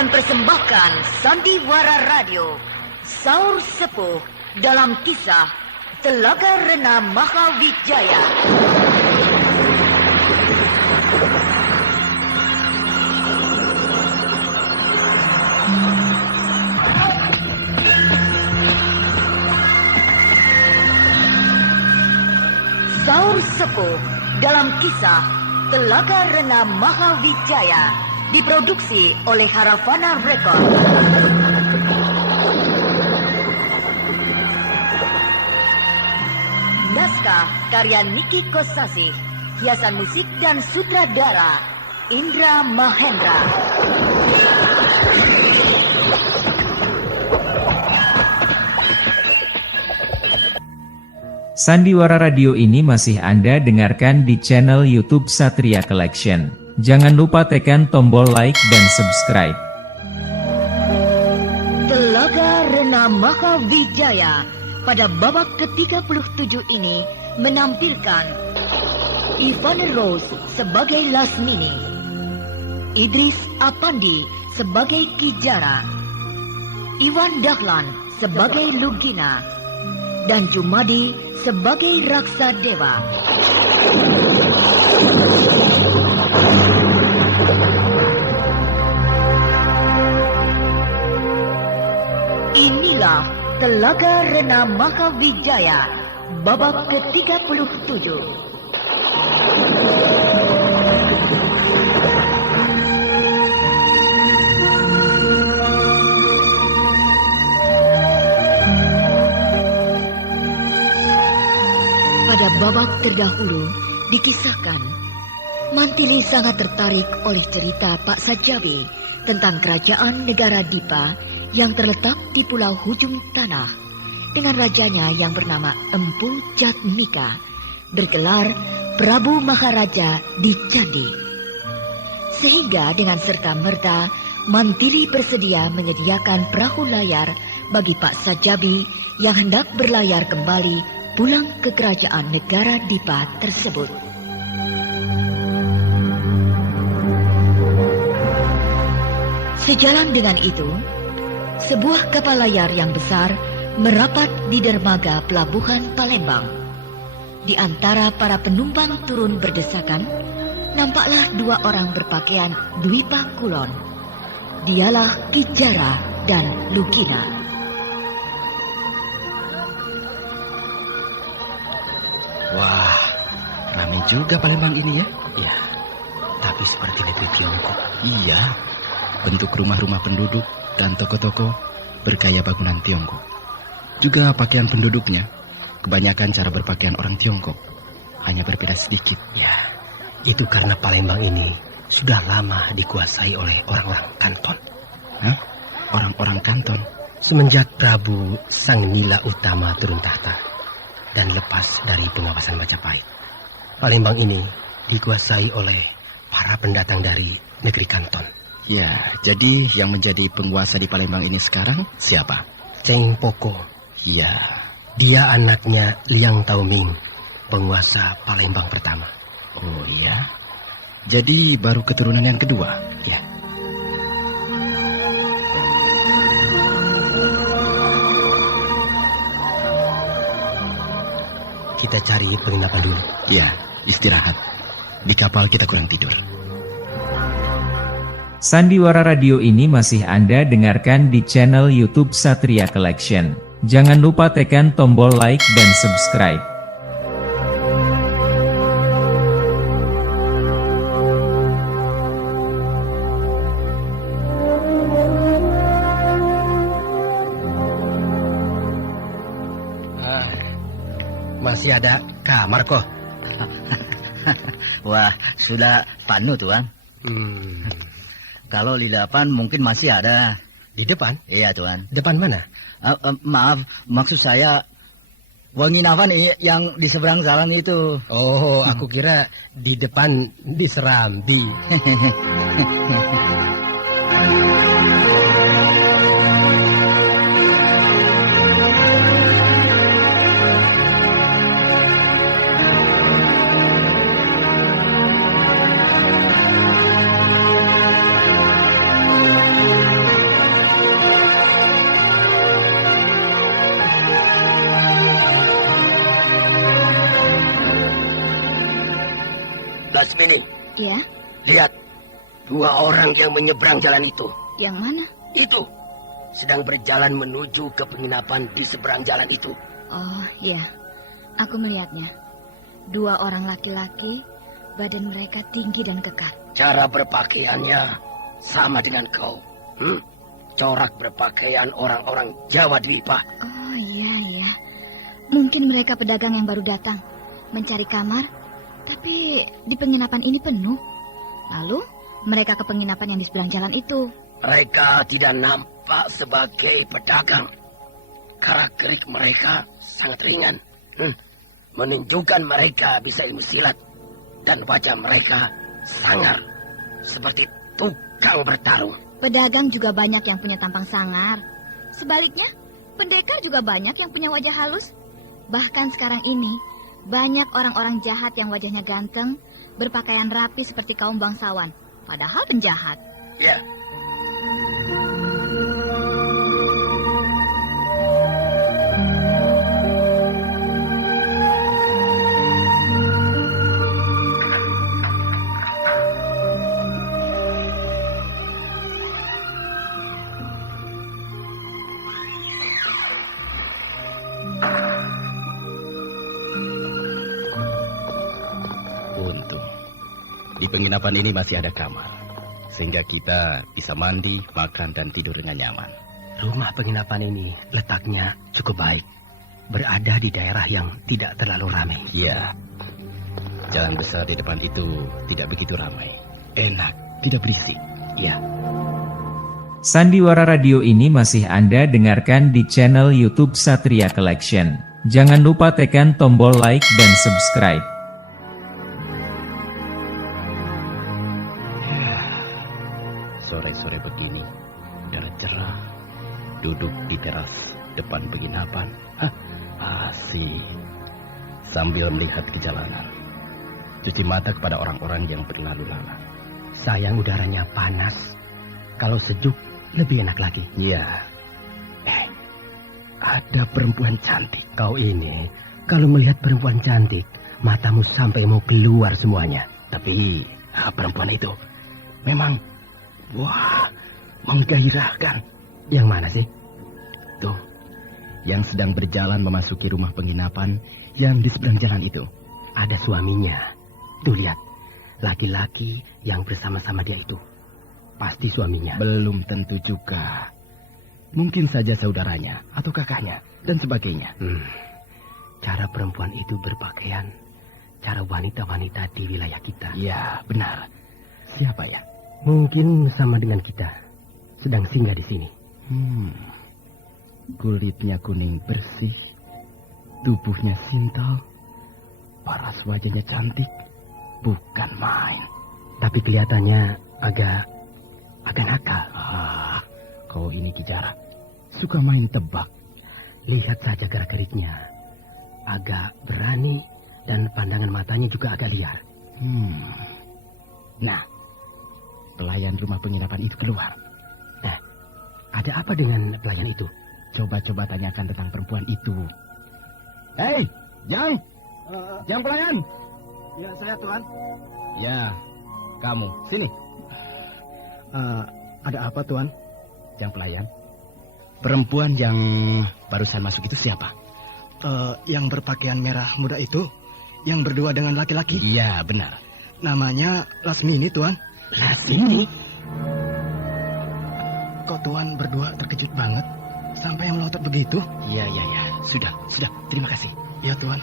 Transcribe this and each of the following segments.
mempersembahkan Sandiwara Radio, Saur Sepuh dalam kisah Telaga Rena Mahawijaya. Saur Sepuh dalam kisah Telaga Rena Mahawijaya diproduksi oleh Haravana Record. Naskah karya Niki Kosasih, hiasan musik dan sutradara Indra Mahendra. Sandiwara Radio ini masih Anda dengarkan di channel YouTube Satria Collection. Jangan lupa tekan tombol like dan subscribe. Telaga Rena Mahawijaya pada babak ke-37 ini menampilkan Ivan Rose sebagai Lasmini, Idris Apandi sebagai Kijara, Iwan Dahlan sebagai Lugina, dan Jumadi sebagai Raksa Dewa. Inilah Telaga Rena Mahawijaya, babak ke-37. Pada babak terdahulu dikisahkan, Mantili sangat tertarik oleh cerita Pak Sajabi tentang kerajaan negara Dipa yang terletak di pulau hujung tanah dengan rajanya yang bernama Empu Jatmika, bergelar Prabu Maharaja di Candi. Sehingga dengan serta-merta Mantili bersedia menyediakan perahu layar bagi Pak Sajabi yang hendak berlayar kembali pulang ke kerajaan negara Dipa tersebut. Sejalan dengan itu, sebuah kapal layar yang besar merapat di dermaga pelabuhan Palembang. Di antara para penumpang turun berdesakan, nampaklah dua orang berpakaian Dwipa Kulon. Dialah Kijara dan Lugina. Wah, ramai juga Palembang ini ya? Iya, tapi seperti negeri Tiongkok. Iya, bentuk rumah-rumah penduduk dan toko-toko bergaya bangunan Tiongkok. Juga pakaian penduduknya, kebanyakan cara berpakaian orang Tiongkok, hanya berbeda sedikit. Ya, itu karena Palembang ini sudah lama dikuasai oleh orang-orang Kanton. Hah? Orang-orang Kanton? Semenjak Prabu Sang Nila Utama turun tahta dan lepas dari pengawasan Majapahit, Palembang ini dikuasai oleh para pendatang dari negeri Kanton. Ya, jadi yang menjadi penguasa di Palembang ini sekarang siapa? Cheng Poko. Ya, Dia anaknya Liang Taoming, penguasa Palembang pertama. oh iya. Jadi baru keturunan yang kedua? Ya. Kita cari penginapan dulu. Ya, istirahat. Di kapal kita kurang tidur. Sandiwara Radio ini masih Anda dengarkan di channel YouTube Satria Collection. Jangan lupa tekan tombol like dan subscribe. Masih ada kamar kok. Wah, sudah penuh Tuan. Kalau di depan mungkin masih ada. Di depan? Iya Tuan. Depan mana? Maaf, maksud saya penginapan yang di seberang jalan itu. Oh, aku kira di depan di Serambi. Lasmini, Ya, lihat. 2 orang yang menyeberang jalan itu. yang mana? Itu. Sedang berjalan menuju ke penginapan di seberang jalan itu. Oh, ya. Aku melihatnya. 2 orang laki-laki, badan mereka tinggi dan kekar. Cara berpakaiannya sama dengan kau. Corak berpakaian orang-orang Jawa Dwipa. Oh, iya. Mungkin mereka pedagang yang baru datang, mencari kamar, tapi di penginapan ini penuh. Lalu, mereka ke penginapan yang di seberang jalan itu. Mereka tidak nampak sebagai pedagang. Karak-gerik mereka sangat ringan. Menunjukkan mereka bisa ilmu silat. Dan wajah mereka sangar. Seperti tukang bertarung. Pedagang juga banyak yang punya tampang sangar. Sebaliknya, pendekar juga banyak yang punya wajah halus. Bahkan sekarang ini, banyak orang-orang jahat yang wajahnya ganteng, berpakaian rapi seperti kaum bangsawan. Padahal penjahat. Ya. Untung di penginapan ini masih ada kamar, sehingga kita bisa mandi, makan, dan tidur dengan nyaman. Rumah penginapan ini letaknya cukup baik. Berada di daerah yang tidak terlalu ramai. Ya, jalan besar di depan itu tidak begitu ramai. Enak, tidak berisik. Ya. Sandiwara Radio ini masih Anda dengarkan di channel YouTube Satria Collection. Jangan lupa tekan tombol like dan subscribe. Sore-sore begini, udara cerah, duduk di teras depan penginapan, asik, sambil melihat ke jalanan, cuci mata kepada orang-orang yang berlalu lalang. Sayang udaranya panas. Kalau sejuk, lebih enak lagi. Iya. Ada perempuan cantik. Kau ini, kalau melihat perempuan cantik, matamu sampai mau keluar semuanya. Tapi perempuan itu memang, wah, menggairahkan. Yang mana sih? Tuh, yang sedang berjalan memasuki rumah penginapan yang di seberang jalan itu. Ada suaminya. Tuh lihat, laki-laki yang bersama-sama dia itu. Pasti suaminya. Belum tentu juga. Mungkin saja saudaranya atau kakaknya dan sebagainya. Cara perempuan itu berpakaian, cara wanita-wanita di wilayah kita. Ya, benar. Siapa ya? Mungkin sama dengan kita. Sedang singgah di sini. Kulitnya kuning bersih, tubuhnya sintal, paras wajahnya cantik, bukan main. Tapi kelihatannya agak nakal. Kau ini Kijara, suka main tebak. Lihat saja gerak-geriknya. Agak berani dan pandangan matanya juga agak liar. Nah, pelayan rumah penginapan itu keluar. Ada apa dengan pelayan itu? Coba-coba tanyakan tentang perempuan itu. Hei, Jang! Jang pelayan! Ya, saya Tuan. Ya, kamu. Sini. Ada apa Tuan? Jang pelayan. Perempuan yang barusan masuk itu siapa? Yang berpakaian merah muda itu, yang berdua dengan laki-laki. Iya, benar. Namanya Lasmini, Tuan. Lasmini? Kok Tuan berdua terkejut banget sampai melotot begitu? Iya. Sudah. Terima kasih. Ya, Tuan.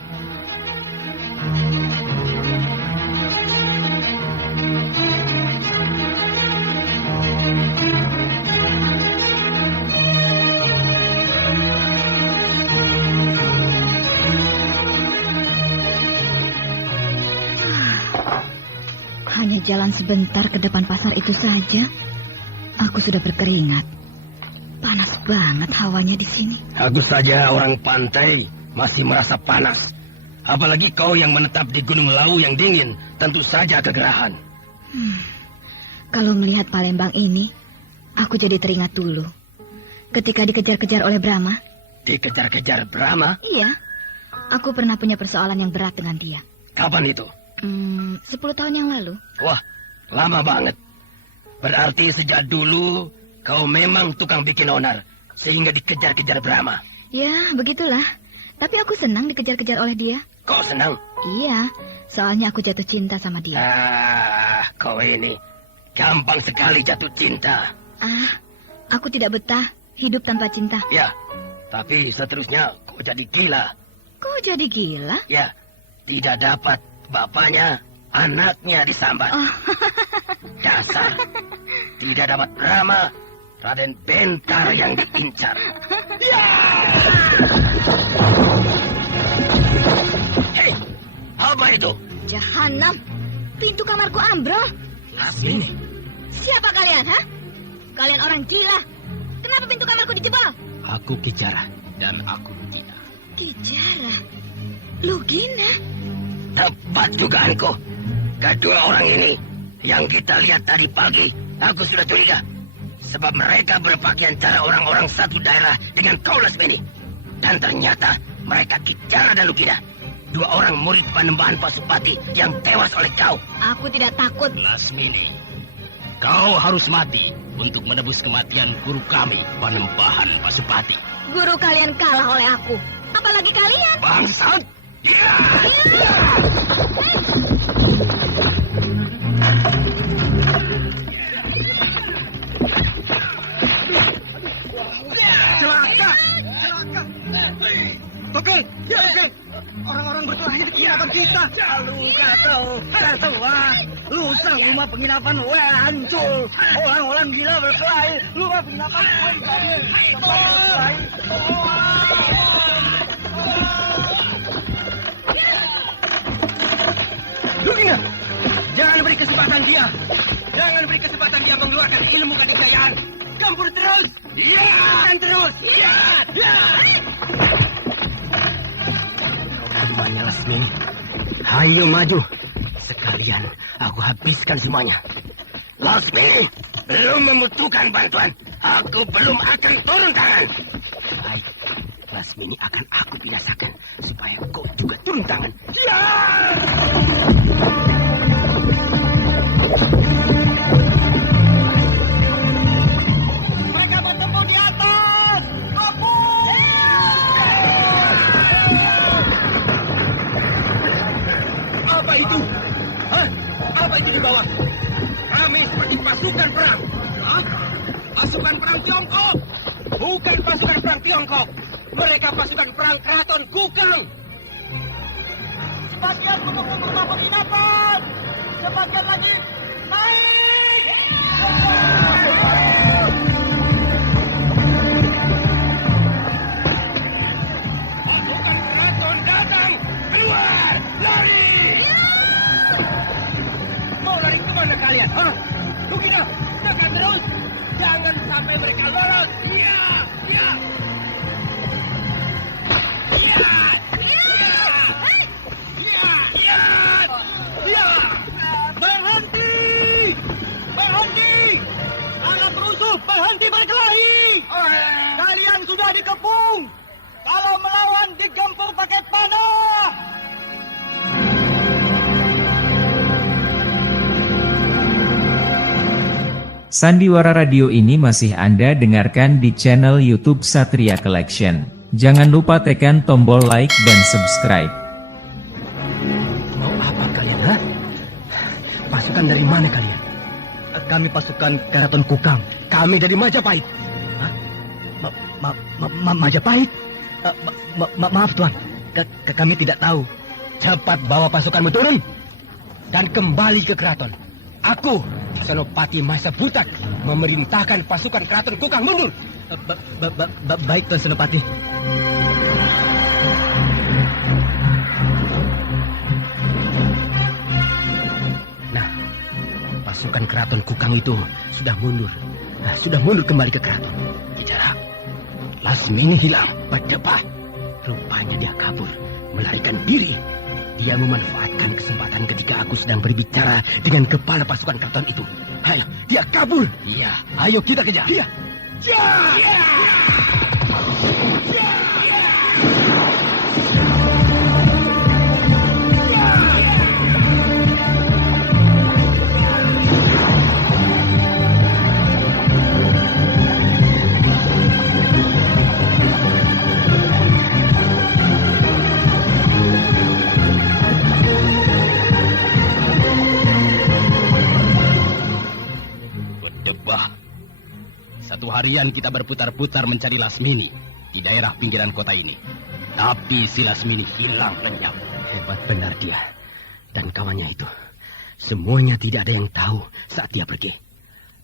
Hanya jalan sebentar ke depan pasar itu saja, aku sudah berkeringat. Panas banget hawanya di sini. Aku saja orang pantai masih merasa panas. Apalagi kau yang menetap di Gunung Lawu yang dingin, tentu saja kegerahan. Kalau melihat Palembang ini, aku jadi teringat dulu. Ketika dikejar-kejar oleh Brahma. Dikejar-kejar Brahma? Iya, aku pernah punya persoalan yang berat dengan dia. Kapan itu? 10 tahun yang lalu. Wah, lama banget. Berarti sejak dulu kau memang tukang bikin onar, sehingga dikejar-kejar Brahma. Ya, begitulah. Tapi aku senang dikejar-kejar oleh dia. Kau senang? Iya, soalnya aku jatuh cinta sama dia. Kau ini gampang sekali jatuh cinta. Aku tidak betah hidup tanpa cinta. Ya, tapi seterusnya kau jadi gila. Kok jadi gila? Ya, tidak dapat bapaknya, anaknya disambat. Dasar. Tidak dapat Brahma, Raden Bentar yang diincar. Ya! Hei, apa itu? Jahanam, pintu kamarku ambrol. Lasmini. Siapa kalian, ha? Kalian orang gila. Kenapa pintu kamarku dijebol? Aku Kijara dan aku Lugina. Kijara? Lugina? Tepat dugaanku. Kedua orang ini yang kita lihat tadi pagi, aku sudah curiga. Sebab mereka berpakaian cara orang-orang satu daerah dengan kau, Lasmini. Dan ternyata mereka Kijara dan Lugina. Dua orang murid Panembahan Pasupati yang tewas oleh kau. Aku tidak takut. Lasmini, kau harus mati untuk menebus kematian guru kami, Panembahan Pasupati. Guru kalian kalah oleh aku. Apalagi kalian. Bangsat! Ya! Celaka! Oke, ya oke. Orang-orang berkelahi di penginapan kita. Luka tahu, wah. Lusang rumah penginapan gue hancur. Orang-orang gila berkelahi. Rumah penginapan gue dibagi. Tempat berkelahi. Lugina, jangan beri kesempatan dia. Jangan beri kesempatan dia mengeluarkan ilmu kadijayaan. Campur terus. Iya, terus. Iya. Semuanya Lasmini. Ayo maju. Sekalian aku habiskan semuanya. Lasmini, belum membutuhkan bantuan. Aku belum akan turun tangan. Baik, Lasmini akan aku binasakan supaya kau juga turun tangan. Ya! Mereka bertemu di atas. Kabur! Apa itu? Hah? Apa itu di bawah? Kami seperti pasukan perang. Hah? Pasukan perang Tiongkok? Bukan pasukan perang Tiongkok. Mereka pasukan perang Keraton Kukang. Sebagian menunggu rumah penginapan. Sebagian lagi naik. Pasukan keraton datang. Keluar! Lari! Mau lari kemana kalian? Hah? Lugina, tekan terus. Jangan sampai mereka lolos. Iya! Iya! Iya! Berhenti! Berhenti! Anak perusuh, berhenti berkelahi! Kalian sudah dikepung! Kalau melawan digempur pakai panah! Sandiwara Radio ini masih Anda dengarkan di channel YouTube Satria Collection. Jangan lupa tekan tombol like dan subscribe. Mau apa kalian, ha? Pasukan dari mana kalian? Kami pasukan Keraton Kukang. Kami dari Majapahit. Hah? Majapahit? Maaf Tuan, kami tidak tahu. Cepat bawa pasukanmu turun dan kembali ke keraton. Aku, Senopati Masa Butak, memerintahkan pasukan Keraton Kukang mundur. Baik Tuan Senopati. Nah, pasukan Keraton Kukang itu sudah mundur. Sudah mundur kembali ke keraton. Bicara. Lasmini hilang. Berdebah. Rupanya dia kabur. Melarikan diri. Dia memanfaatkan kesempatan ketika aku sedang berbicara dengan kepala pasukan keraton itu. Ayo, dia kabur. Iya. Ayo kita kejar. Iya. Ya! Ya! Ya! Ya! Satu harian kita berputar-putar mencari Lasmini di daerah pinggiran kota ini. Tapi si Lasmini hilang lenyap. Hebat benar dia. Dan kawannya itu. Semuanya tidak ada yang tahu saat dia pergi.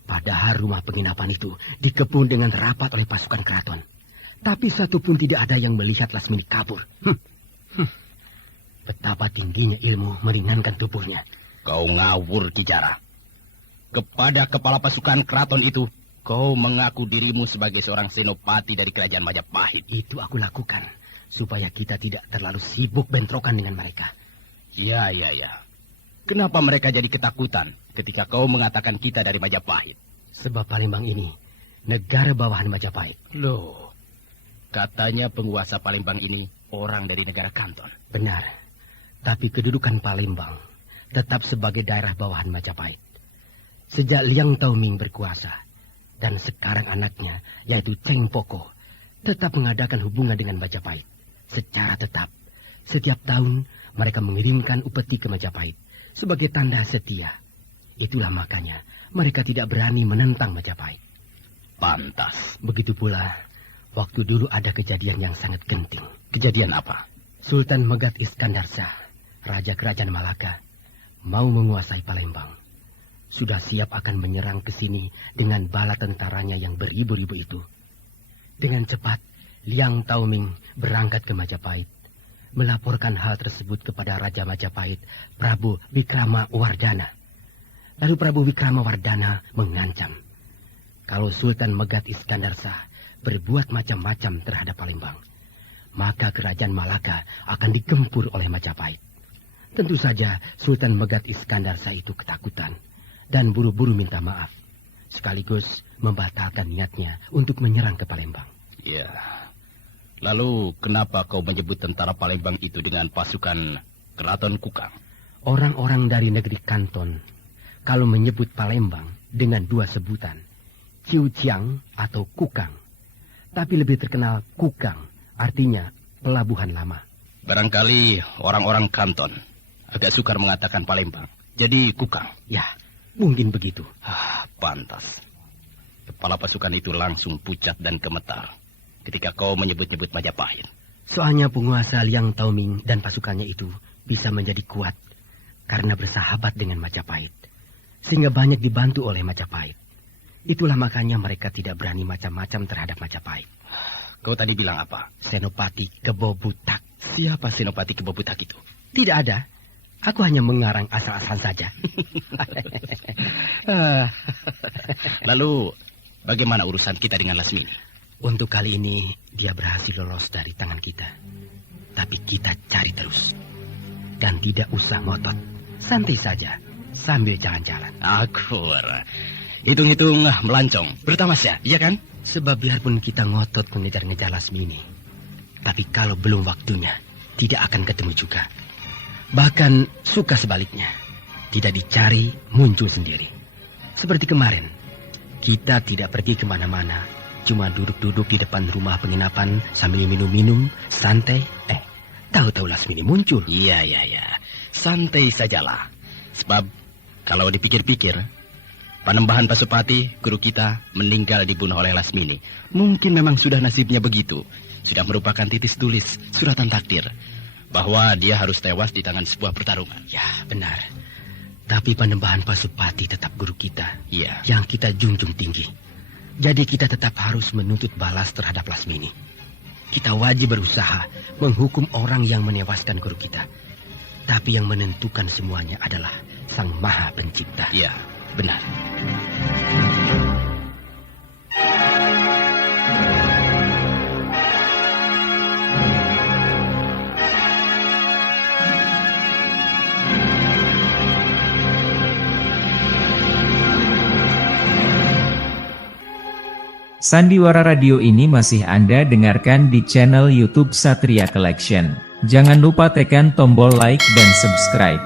Padahal rumah penginapan itu dikepung dengan rapat oleh pasukan keraton. Tapi satu pun tidak ada yang melihat Lasmini kabur. Betapa tingginya ilmu meringankan tubuhnya. Kau ngawur, Kijara. Kepada kepala pasukan keraton itu, kau mengaku dirimu sebagai seorang senopati dari kerajaan Majapahit. Itu aku lakukan, supaya kita tidak terlalu sibuk bentrokan dengan mereka. Ya. Kenapa mereka jadi ketakutan ketika kau mengatakan kita dari Majapahit? Sebab Palembang ini negara bawahan Majapahit. Loh, katanya penguasa Palembang ini orang dari negara Kanton. Benar, tapi kedudukan Palembang tetap sebagai daerah bawahan Majapahit. Sejak Liang Taoming berkuasa, dan sekarang anaknya, yaitu Cheng Poko, tetap mengadakan hubungan dengan Majapahit. Secara tetap, setiap tahun mereka mengirimkan upeti ke Majapahit sebagai tanda setia. Itulah makanya mereka tidak berani menentang Majapahit. Pantas. Begitu pula, waktu dulu ada kejadian yang sangat genting. Kejadian apa? Sultan Megat Iskandar Shah, Raja Kerajaan Malaka, mau menguasai Palembang. Sudah siap akan menyerang ke sini dengan bala tentaranya yang beribu-ribu itu. Dengan cepat, Liang Taoming berangkat ke Majapahit, melaporkan hal tersebut kepada Raja Majapahit, Prabu Wikramawardhana. Lalu Prabu Wikramawardhana mengancam, kalau Sultan Megat Iskandar Shah berbuat macam-macam terhadap Palembang, maka kerajaan Malaka akan digempur oleh Majapahit. Tentu saja Sultan Megat Iskandar Shah itu ketakutan dan buru-buru minta maaf, sekaligus membatalkan niatnya untuk menyerang ke Palembang. Ya. Lalu kenapa kau menyebut tentara Palembang itu dengan pasukan Keraton Kukang? Orang-orang dari negeri Kanton kalau menyebut Palembang dengan dua sebutan, Ciuciang atau Kukang. Tapi lebih terkenal Kukang, artinya pelabuhan lama. Barangkali orang-orang Kanton agak sukar mengatakan Palembang, jadi Kukang. Ya, mungkin begitu. Pantas. Kepala pasukan itu langsung pucat dan gemetar ketika kau menyebut-nyebut Majapahit. Soalnya penguasa Liang Taoming dan pasukannya itu bisa menjadi kuat karena bersahabat dengan Majapahit, sehingga banyak dibantu oleh Majapahit. Itulah makanya mereka tidak berani macam-macam terhadap Majapahit. Kau tadi bilang apa? Senopati Kebobutak. Siapa Senopati Kebobutak itu? Tidak ada. Aku hanya mengarang asal-asalan saja. Lalu, bagaimana urusan kita dengan Lasmini? Untuk kali ini, dia berhasil lolos dari tangan kita. Tapi kita cari terus. Dan tidak usah ngotot. Santai saja, sambil jalan-jalan. Akur. Hitung-hitung melancong. Bertamasya, iya kan? Sebab biarpun kita ngotot mengejar-ngejar Lasmini, tapi kalau belum waktunya, tidak akan ketemu juga. Bahkan suka sebaliknya. Tidak dicari, muncul sendiri. Seperti kemarin, kita tidak pergi kemana-mana. Cuma duduk-duduk di depan rumah penginapan sambil minum-minum, santai. Tahu-tahu Lasmini muncul. Iya. Santai sajalah. Sebab kalau dipikir-pikir, Panembahan Pasupati, guru kita, meninggal dibunuh oleh Lasmini. Mungkin memang sudah nasibnya begitu. Sudah merupakan titis tulis, suratan takdir, bahwa dia harus tewas di tangan sebuah pertarungan. Ya, benar. Tapi Panembahan Pasupati tetap guru kita. Iya. Yang kita junjung tinggi. Jadi kita tetap harus menuntut balas terhadap Lasmini. Kita wajib berusaha menghukum orang yang menewaskan guru kita. Tapi yang menentukan semuanya adalah Sang Maha Pencipta. Iya, benar. Sandiwara Radio ini masih Anda dengarkan di channel YouTube Satria Collection. Jangan lupa tekan tombol like dan subscribe.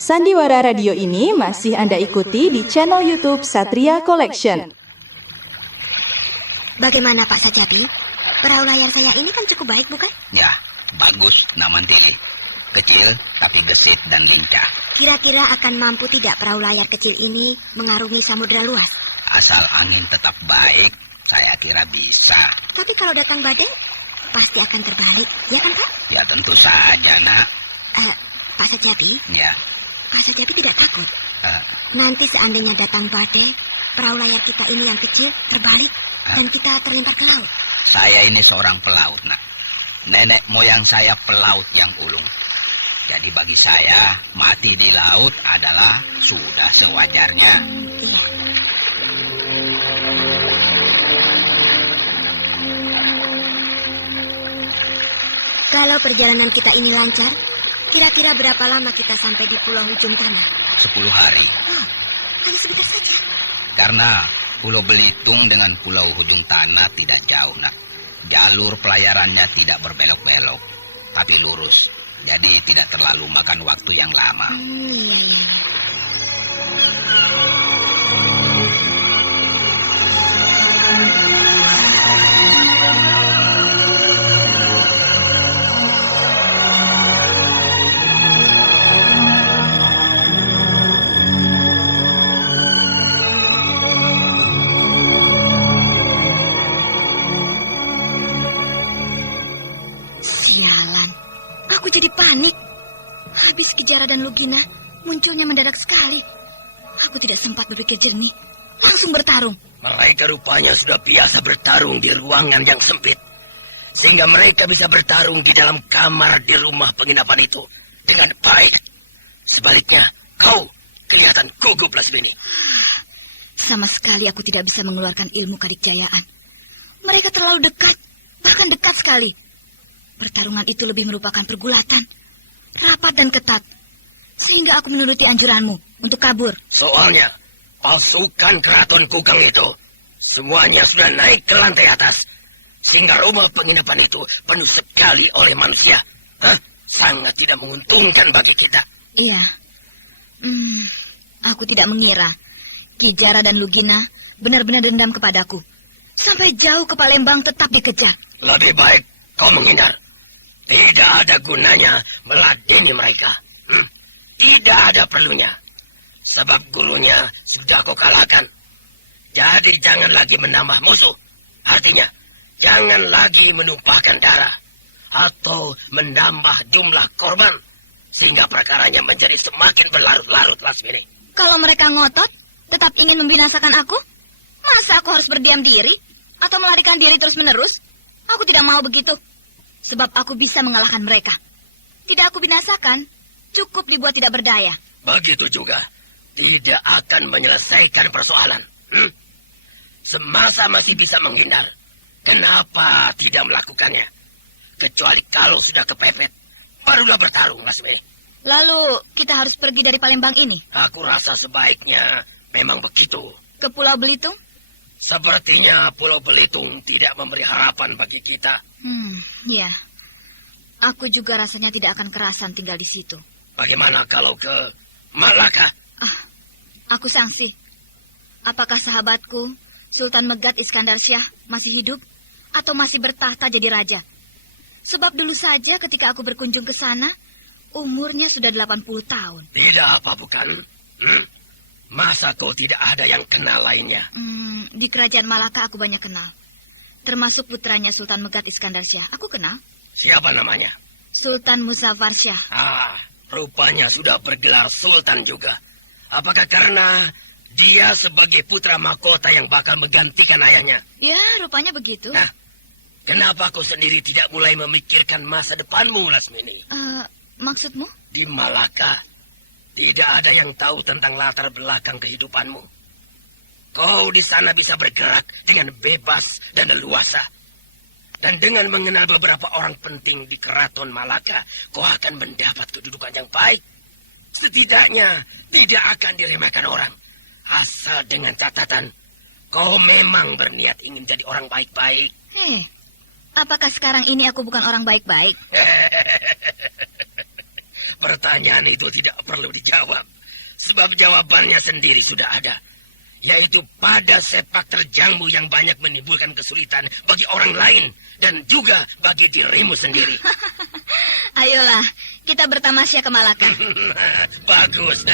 Sandiwara Radio ini masih Anda ikuti di channel YouTube Satria Collection. Bagaimana Pak Sajabi? Perahu layar saya ini kan cukup baik, bukan? Ya, bagus Namantili. Kecil tapi gesit dan lincah. Kira-kira akan mampu tidak perahu layar kecil ini mengarungi samudera luas? Asal angin tetap baik, saya kira bisa. Tapi kalau datang badai, pasti akan terbalik, ya kan, Pak? Ya tentu saja, Nak. Pak Sajabi? Ya. Pak Sajabi tidak takut? eh, Nanti seandainya datang badai, perahu layar kita ini yang kecil terbalik dan kita terlempar ke laut. Saya ini seorang pelaut, Nak. Nenek moyang saya pelaut yang ulung. Jadi bagi saya, mati di laut adalah sudah sewajarnya. Iya. Kalau perjalanan kita ini lancar, kira-kira berapa lama kita sampai di pulau ujung tanah? 10 hari. Oh, hanya sebentar saja. Karena Pulau Belitung dengan Pulau Ujung Tanah tidak jauh, Nak. Jalur pelayarannya tidak berbelok-belok, tapi lurus. Jadi tidak terlalu makan waktu yang lama. Iya. Sialan, aku jadi panik. Habis Kijara dan Lugina munculnya mendadak sekali. Aku tidak sempat berpikir jernih, langsung bertarung. Mereka rupanya sudah biasa bertarung di ruangan yang sempit. Sehingga mereka bisa bertarung di dalam kamar di rumah penginapan itu dengan baik. Sebaliknya, kau kelihatan gugup, Lasmini. Sama sekali aku tidak bisa mengeluarkan ilmu kadikjayaan. Mereka terlalu dekat, bahkan dekat sekali. Pertarungan itu lebih merupakan pergulatan, rapat dan ketat. Sehingga aku menuruti anjuranmu untuk kabur. Soalnya, pasukan keraton Kugeng itu semuanya sudah naik ke lantai atas. Sehingga rumah penginapan itu penuh sekali oleh manusia. Sangat tidak menguntungkan bagi kita. Iya. Aku tidak mengira Kijara dan Lugina benar-benar dendam kepadaku. Sampai jauh ke Palembang tetap dikejar. Lebih baik kau menghindar. Tidak ada gunanya meladeni mereka. Tidak ada perlunya. Sebab gurunya sudah kau kalahkan. Jadi jangan lagi menambah musuh. Artinya, jangan lagi menumpahkan darah. Atau menambah jumlah korban. Sehingga perkaranya menjadi semakin berlarut-larut, Lasmini. Kalau mereka ngotot, tetap ingin membinasakan aku, masa aku harus berdiam diri? Atau melarikan diri terus-menerus? Aku tidak mau begitu. Sebab aku bisa mengalahkan mereka. Tidak aku binasakan, cukup dibuat tidak berdaya. Begitu juga, tidak akan menyelesaikan persoalan. Semasa masih bisa menghindar, kenapa tidak melakukannya? Kecuali kalau sudah kepepet, barulah bertarung, Lasmini. Lalu kita harus pergi dari Palembang ini? Aku rasa sebaiknya memang begitu. Ke Pulau Belitung? Sepertinya Pulau Belitung tidak memberi harapan bagi kita. Ya. Aku juga rasanya tidak akan kerasan tinggal di situ. Bagaimana kalau ke Malaka? Aku sangsi. Apakah sahabatku, Sultan Megat Iskandar Syah, masih hidup? Atau masih bertahta jadi raja? Sebab dulu saja ketika aku berkunjung ke sana, umurnya sudah 80 tahun. Tidak apa bukan? Masa kau tidak ada yang kenal lainnya? Di kerajaan Malaka aku banyak kenal. Termasuk putranya Sultan Megat Iskandar Syah. Aku kenal. Siapa namanya? Sultan Muzaffar Syah. Rupanya sudah bergelar Sultan juga. Apakah karena dia sebagai putra mahkota yang bakal menggantikan ayahnya? Ya, rupanya begitu. Nah, kenapa kau sendiri tidak mulai memikirkan masa depanmu, Lasmini? Maksudmu? Di Malaka, tidak ada yang tahu tentang latar belakang kehidupanmu. Kau di sana bisa bergerak dengan bebas dan leluasa. Dan dengan mengenal beberapa orang penting di Keraton Malaka, kau akan mendapat kedudukan yang baik. Setidaknya tidak akan diremehkan orang. Asal dengan catatan, kau memang berniat ingin jadi orang baik-baik. Apakah sekarang ini aku bukan orang baik-baik? Pertanyaan itu tidak perlu dijawab. Sebab jawabannya sendiri sudah ada. yaitu pada sepak terjangmu yang banyak menimbulkan kesulitan bagi orang lain dan juga bagi dirimu sendiri. Ayolah, kita bertamasya ke Malaka. Bagus.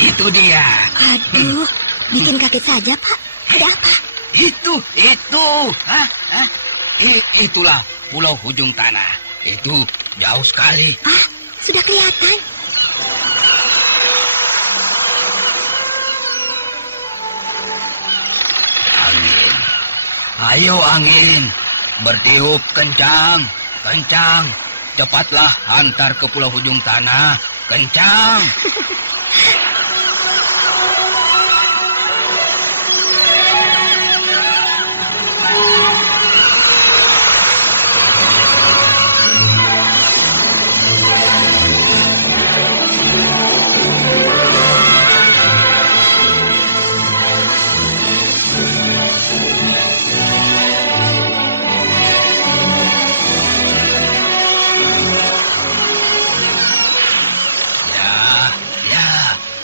Itu dia. Aduh, bikin kaget saja, Pak. Ada apa? Itu. Hah? Itulah Pulau Hujung Tanah. Itu jauh sekali. Ah, sudah kelihatan. Angin. Ayo angin. Bertiup kencang. Kencang. Cepatlah hantar ke Pulau Hujung Tanah. Kencang.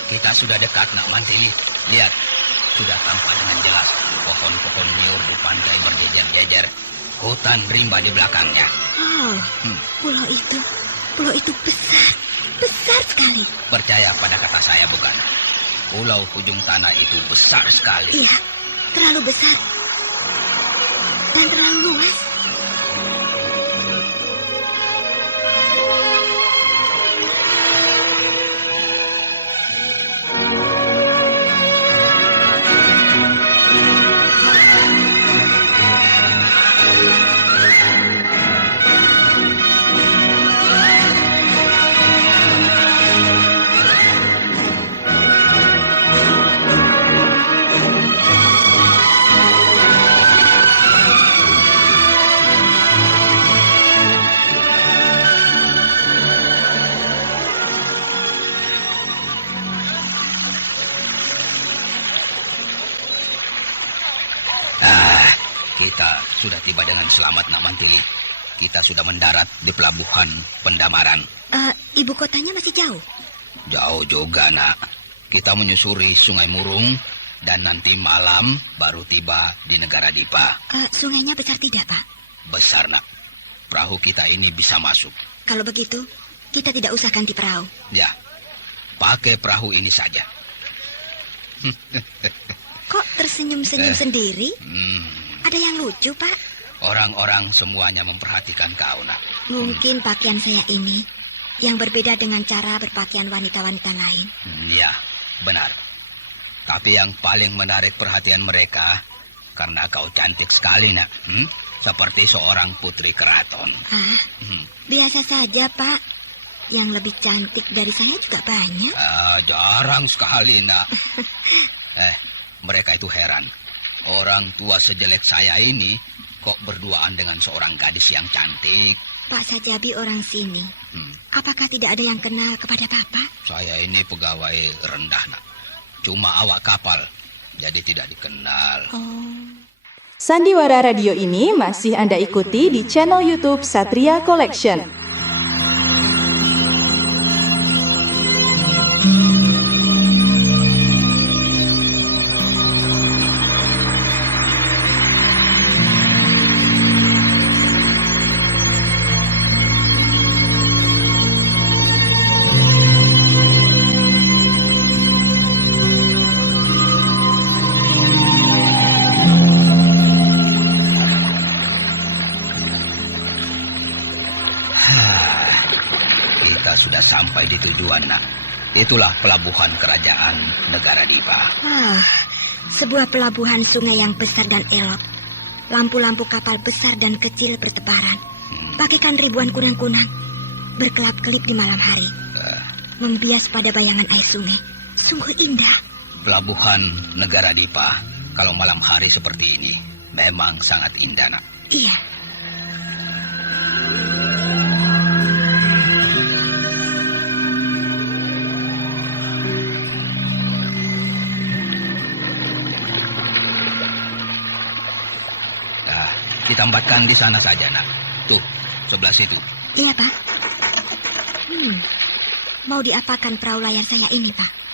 Kita sudah dekat, Nak Mantili. Lihat, sudah tampak dengan jelas pohon-pohon nyur di pantai berjejer-jejer. Hutan rimba di belakangnya. Oh, pulau itu besar sekali. Percaya pada kata saya, bukan? Pulau Hujung Tanah itu besar sekali. Iya, terlalu besar dan terlalu luas. Kita sudah tiba dengan selamat, Nak Mantili. Kita sudah mendarat di pelabuhan Pendamaran. Ibu kotanya masih jauh? Jauh juga, Nak. Kita menyusuri Sungai Murung dan nanti malam baru tiba di Negara Dipa. Sungainya besar tidak, Pak? Besar, Nak. Perahu kita ini bisa masuk. Kalau begitu, kita tidak usah ganti perahu. Ya, pakai perahu ini saja. Kok tersenyum-senyum sendiri? Ada yang lucu, Pak? Orang-orang semuanya memperhatikan kau, Nak. Mungkin pakaian saya ini yang berbeda dengan cara berpakaian wanita-wanita lain. Ya, benar. Tapi yang paling menarik perhatian mereka karena kau cantik sekali, Nak. Seperti seorang putri keraton. Biasa saja, Pak. Yang lebih cantik dari saya juga banyak. Jarang sekali, Nak. Mereka itu heran. Orang tua sejelek saya ini kok berduaan dengan seorang gadis yang cantik. Pak Sajabi orang sini. Apakah tidak ada yang kenal kepada Bapak? Saya ini pegawai rendah, Nak. Cuma awak kapal, jadi tidak dikenal. Sandiwara radio ini masih Anda ikuti di channel YouTube Satria Collection. Sudah sampai di tujuan, Nak. Itulah pelabuhan kerajaan Negara Dipa. sebuah pelabuhan sungai yang besar dan elok. Lampu-lampu kapal besar dan kecil bertebaran, bagaikan ribuan kunang-kunang, berkelap-kelip di malam hari, membias pada bayangan air sungai. Sungguh indah. Pelabuhan Negara Dipa, kalau malam hari seperti ini, memang sangat indah, Nak. Iya. Nah, ditempatkan di sana saja, Nak. Tuh, sebelah situ. Iya, Pak. Mau diapakan perahu layar saya ini, Pak?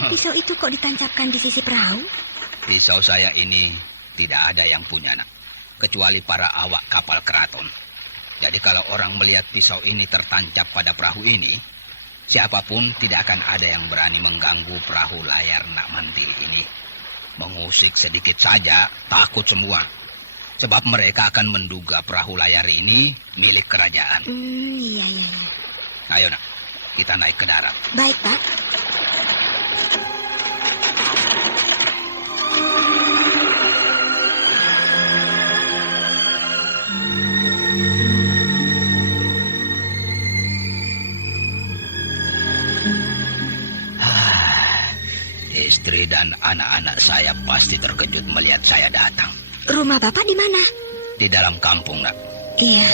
Pisau itu kok ditancapkan di sisi perahu? Pisau saya ini tidak ada yang punya, Nak, kecuali para awak kapal keraton. Jadi kalau orang melihat pisau ini tertancap pada perahu ini, siapapun tidak akan ada yang berani mengganggu perahu layar Nak Mantili ini. Mengusik sedikit saja, takut semua. Sebab mereka akan menduga perahu layar ini milik kerajaan. Iya. Ayo, Nak, kita naik ke darat. Baik, Pak. Istri dan anak-anak saya pasti terkejut melihat saya datang. Rumah Bapak di mana? Di dalam kampung, Nak. Iya.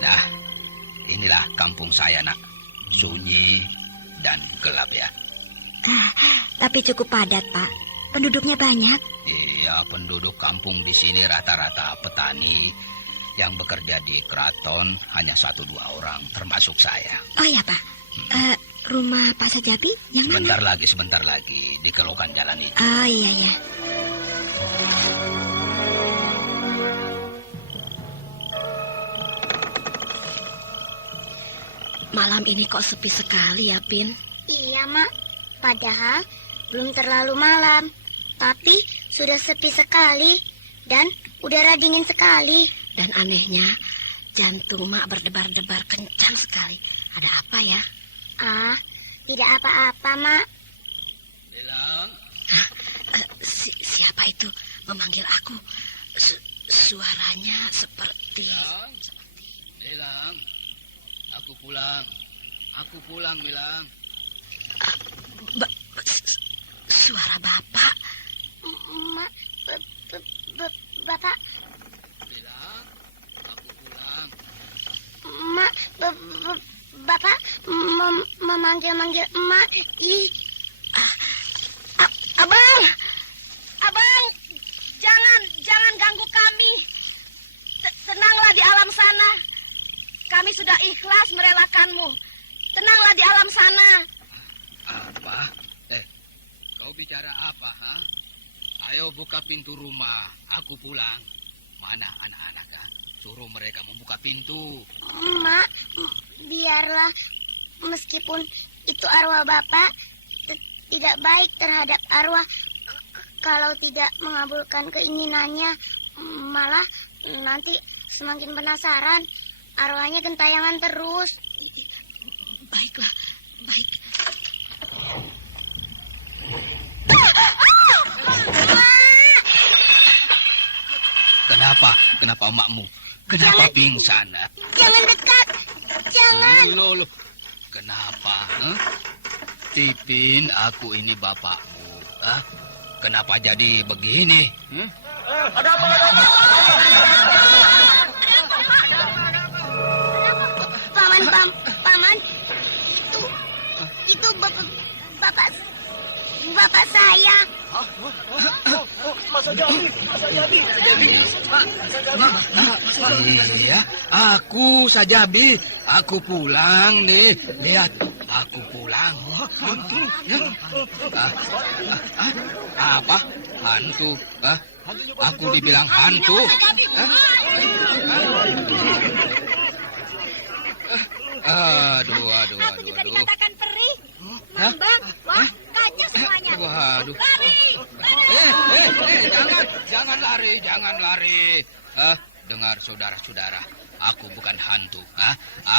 Nah, inilah kampung saya, Nak. Sunyi dan gelap ya. Tapi cukup padat, Pak. Penduduknya banyak. Iya, penduduk kampung di sini rata-rata petani. Yang bekerja di keraton hanya 1-2 orang, termasuk saya. Oh ya, Pak. Rumah Pak Sajabi yang Sebentar mana? sebentar lagi di kelokan jalan itu. Oh iya. Malam ini kok sepi sekali ya, Pin? Iya, Mak. Padahal belum terlalu malam. Tapi sudah sepi sekali. Dan udara dingin sekali. Dan anehnya, jantung Mak berdebar-debar kencang sekali. Ada apa ya? Ah, tidak apa-apa, Mak. Bilang, Siapa itu memanggil aku? Suaranya seperti... Bilang, aku pulang, Bilang. Suara Bapak. Mak, Bapak. Bilang, aku pulang. Mak, Bapak memanggil-manggil emak. Ih. Abang, jangan ganggu kami. Tenanglah di alam sana. Kami sudah ikhlas merelakanmu. Tenanglah di alam sana. Apa? Kau bicara apa, ha? Ayo buka pintu rumah, aku pulang. Mana anak-anak, ha? Suruh mereka membuka pintu. Mak, biarlah. Meskipun itu arwah Bapak, tidak baik terhadap arwah. Kalau tidak mengabulkan keinginannya, malah nanti semakin penasaran. Arwahnya gentayangan terus. Baiklah, baik. Kenapa emakmu? Kenapa pingsan? Jangan dekat. Jangan. Loh. Kenapa? Tipin, aku ini bapakmu. Kenapa jadi begini? Paman, itu bapak saya. Iya, aku Sajabi. Aku pulang nih. Lihat, aku pulang. Apa? Hantu? Aku dibilang hantu? Aduh. Aku juga dikatakan perih. Mambang, wah, kacau semuanya. Waduh. Jangan lari. Dengar saudara-saudara, aku bukan hantu.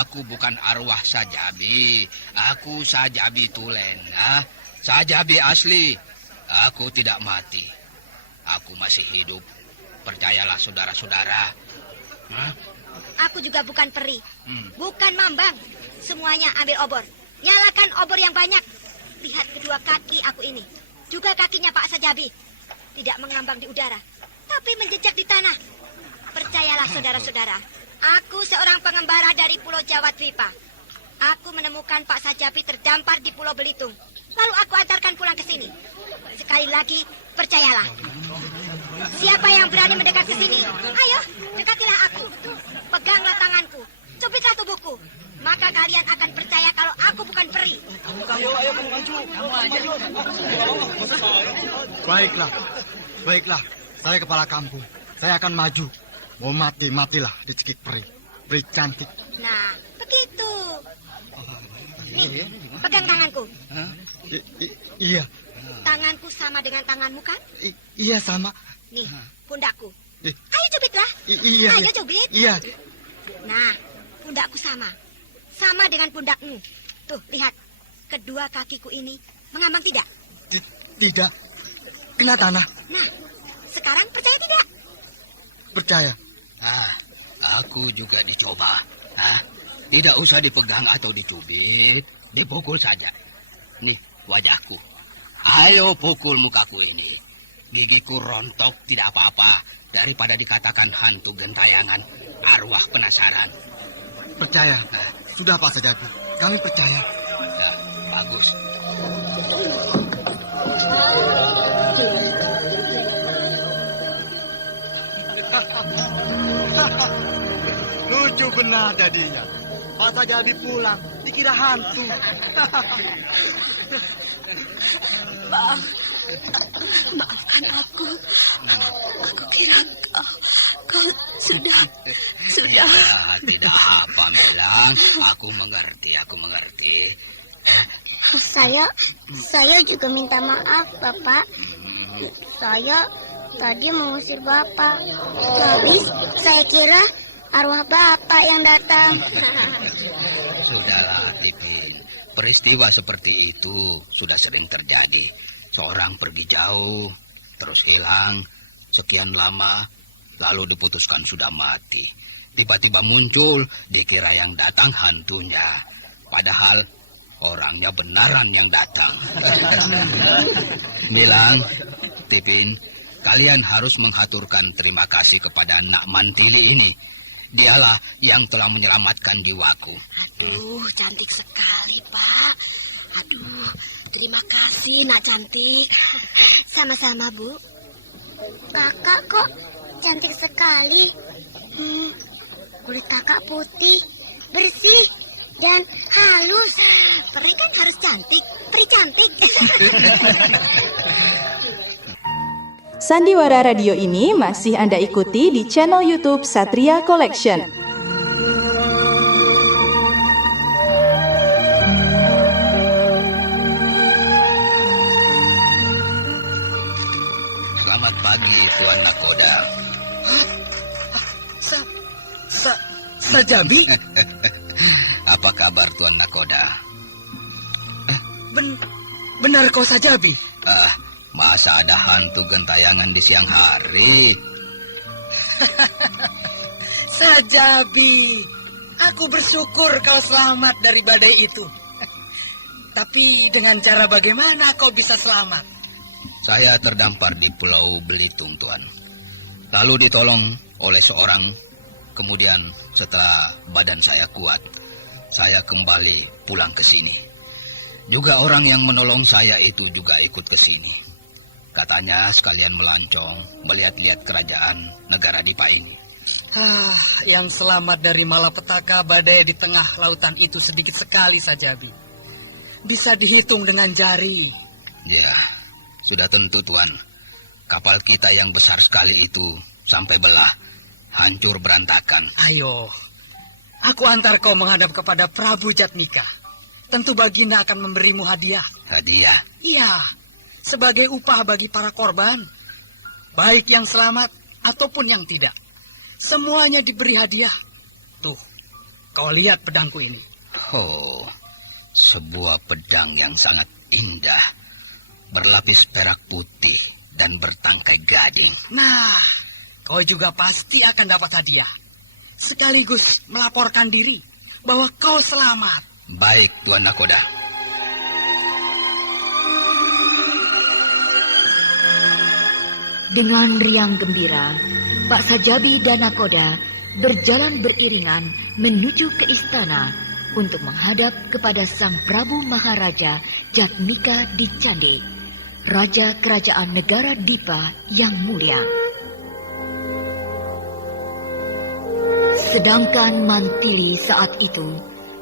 Aku bukan arwah Sajabi. Aku Sajabi Tulen. Sajabi asli. Aku tidak mati. Aku masih hidup. Percayalah saudara-saudara. Aku juga bukan peri, bukan mambang. Semuanya ambil obor. Nyalakan obor yang banyak. Lihat kedua kaki aku ini. Juga kakinya Pak Sajabi. Tidak mengambang di udara, tapi menjejak di tanah. Percayalah saudara-saudara. Aku seorang pengembara dari Pulau Jawa Dwipa. Aku menemukan Pak Sajabi terdampar di Pulau Belitung. Lalu aku antarkan pulang ke sini. Sekali lagi, percayalah. Siapa yang berani mendekat ke sini, ayo, dekatilah aku. Peganglah tanganku, cubitlah tubuhku. Maka kalian akan percaya kalau aku bukan peri. Baiklah. Saya kepala kampung. Saya akan maju. Mau mati, matilah dicekik peri. Peri cantik. Nah, begitu. Nih, pegang tanganku. Iya. Tanganku sama dengan tanganmu kan? Iya sama. Nih, pundakku. I- Ayo cubitlah. Iya. Ayo cubit. Iya. Nah, pundakku sama. Sama dengan pundakmu. Tuh, lihat. Kedua kakiku ini mengambang tidak? Tidak. Kena tanah. Nah, sekarang percaya tidak? Percaya. Aku juga dicoba. Tidak usah dipegang atau dicubit. Dipukul saja. Nih, wajahku. Ayo pukul mukaku ini. Gigiku rontok tidak apa-apa. Daripada dikatakan hantu gentayangan. Arwah penasaran. Percaya. Sudah Pak Sajabi. Kami percaya. Ya, bagus. Lucu benar jadinya. Pak Sajabi pulang. Dikira hantu. Maafkan aku. Aku kira kau sudah. Ya, tidak apa, Melang. Aku mengerti. Saya juga minta maaf, Bapak. Saya tadi mengusir Bapak. Habis saya kira arwah Bapak yang datang. Sudahlah, Tipin. Peristiwa seperti itu sudah sering terjadi. Seorang pergi jauh, terus hilang, sekian lama, lalu diputuskan sudah mati. Tiba-tiba muncul, dikira yang datang hantunya. Padahal orangnya benaran yang datang. Bilang, Tipin, kalian harus menghaturkan terima kasih kepada Nak Mantili ini. Dialah yang telah menyelamatkan jiwaku. Aduh, cantik sekali, Pak. Aduh, terima kasih, Nak cantik. Sama-sama, Bu. Kakak kok cantik sekali. Kulit kakak putih, bersih, dan halus. Peri kan harus cantik. Peri cantik. Sandiwara radio ini masih Anda ikuti di channel YouTube Satria Collection. Selamat pagi, Tuan Nakoda. Sajabi? Apa kabar, Tuan Nakoda? Benar kau Sajabi? Masa ada hantu gentayangan di siang hari? Sajabi, aku bersyukur kau selamat dari badai itu. Tapi dengan cara bagaimana kau bisa selamat? Saya terdampar di Pulau Belitung, Tuan. Lalu ditolong oleh seorang. Kemudian setelah badan saya kuat, saya kembali pulang ke sini. Juga orang yang menolong saya itu juga ikut ke sini. Katanya sekalian melancong, melihat-lihat kerajaan negara Dipa ini. Yang selamat dari malapetaka badai di tengah lautan itu sedikit sekali, Sajabi. Bisa dihitung dengan jari. Ya, sudah tentu, Tuan. Kapal kita yang besar sekali itu sampai belah, hancur berantakan. Ayo, Aku antar kau menghadap kepada Prabu Jatmika. Tentu Baginda akan memberimu hadiah. Hadiah? Iya, sebagai upah bagi para korban. Baik yang selamat ataupun yang tidak. Semuanya diberi hadiah. Tuh, kau lihat pedangku ini. Oh, sebuah pedang yang sangat indah. Berlapis perak putih dan bertangkai gading. Nah, kau juga pasti akan dapat hadiah. Sekaligus melaporkan diri bahwa kau selamat. Baik, Tuan Nakoda. Dengan riang gembira, Pak Sajabi dan Nakoda berjalan beriringan menuju ke istana untuk menghadap kepada Sang Prabu Maharaja Jatmika di Candi, Raja Kerajaan Negara Dipa yang mulia. Sedangkan Mantili saat itu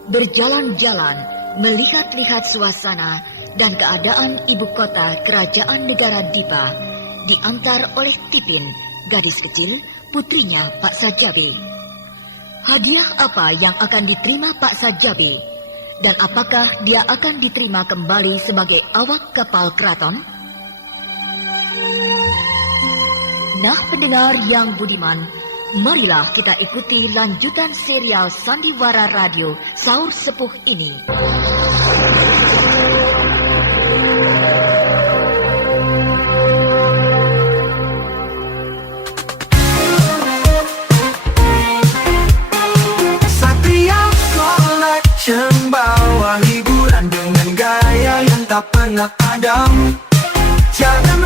berjalan-jalan melihat-lihat suasana dan keadaan ibu kota Kerajaan Negara Dipa diantar oleh Tipin, gadis kecil putrinya Pak Sajabi. Hadiah apa yang akan diterima Pak Sajabi? Dan apakah dia akan diterima kembali sebagai awak kapal keraton? Nah, pendengar yang budiman, marilah kita ikuti lanjutan serial Sandiwara Radio Saur Sepuh ini. Satria Collection bawa hiburan dengan gaya yang tak pernah padam. Jangan